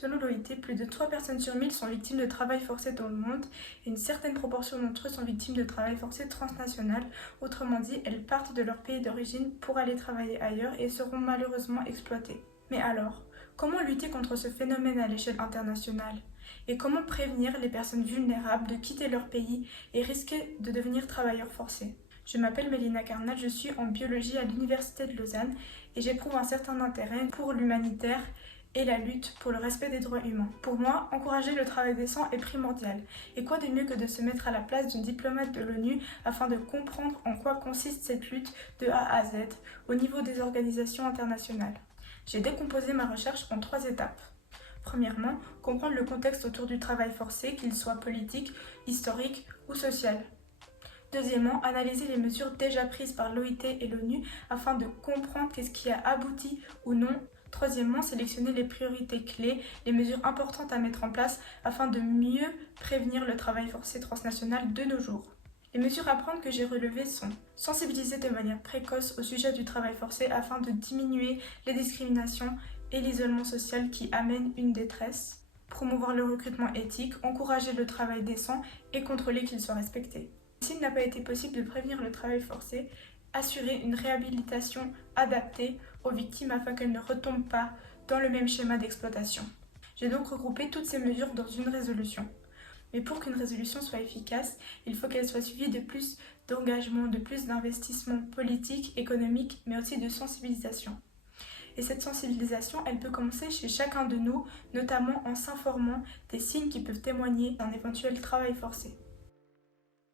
Selon l'OIT, plus de 3 personnes sur 1000 sont victimes de travail forcé dans le monde et une certaine proportion d'entre eux sont victimes de travail forcé transnational. Autrement dit, elles partent de leur pays d'origine pour aller travailler ailleurs et seront malheureusement exploitées. Mais alors, comment lutter contre ce phénomène à l'échelle internationale? Et comment prévenir les personnes vulnérables de quitter leur pays et risquer de devenir travailleurs forcés? Je m'appelle Mélina Carnal, je suis en biologie à l'Université de Lausanne et j'éprouve un certain intérêt pour l'humanitaire et la lutte pour le respect des droits humains. Pour moi, encourager le travail décent est primordial. Et quoi de mieux que de se mettre à la place d'une diplomate de l'ONU afin de comprendre en quoi consiste cette lutte de A à Z au niveau des organisations internationales. J'ai décomposé ma recherche en 3 étapes. Premièrement, comprendre le contexte autour du travail forcé, qu'il soit politique, historique ou social. Deuxièmement, analyser les mesures déjà prises par l'OIT et l'ONU afin de comprendre qu'est-ce qui a abouti ou non. Troisièmement, sélectionner les priorités clés, les mesures importantes à mettre en place afin de mieux prévenir le travail forcé transnational de nos jours. Les mesures à prendre que j'ai relevées sont sensibiliser de manière précoce au sujet du travail forcé afin de diminuer les discriminations et l'isolement social qui amènent une détresse, promouvoir le recrutement éthique, encourager le travail décent et contrôler qu'il soit respecté. S'il n'a pas été possible de prévenir le travail forcé, assurer une réhabilitation adaptée aux victimes afin qu'elles ne retombent pas dans le même schéma d'exploitation. J'ai donc regroupé toutes ces mesures dans une résolution. Mais pour qu'une résolution soit efficace, il faut qu'elle soit suivie de plus d'engagement, de plus d'investissement politique, économique, mais aussi de sensibilisation. Et cette sensibilisation, elle peut commencer chez chacun de nous, notamment en s'informant des signes qui peuvent témoigner d'un éventuel travail forcé.